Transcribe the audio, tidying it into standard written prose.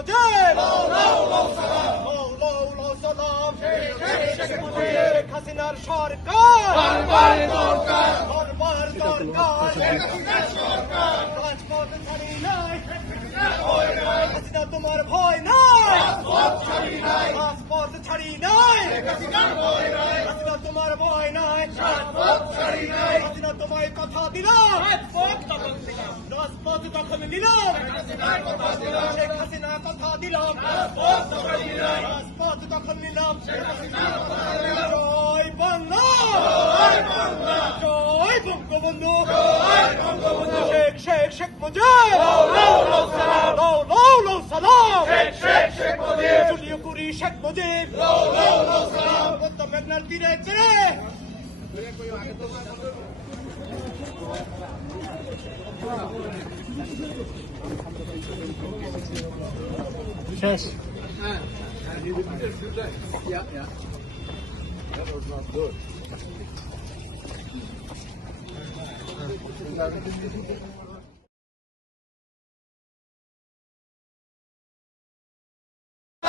মুজিব সালাম শেখ হাসিনার সরকার বারবার দরকার রাজপথ ছাড়ি নাই হাসিনা তোমার ভয় নাই রাজপথ ছাড়ি নাই হাসিনা তোমার ভয় নাই হাসিনা তোমায় কথা দিলাম রাজপথ দখল নিলাম শেখ হাসিনা কথা দিলাম রাজপথ দখল নিলাম জয় বাংলা জয় বঙ্গবন্ধু শেখ মুজিব সালাম জুলিও কুরি শেখ মুজিব মেঘনার তীরে ছেড়ে শেষ Yeah. That was not good.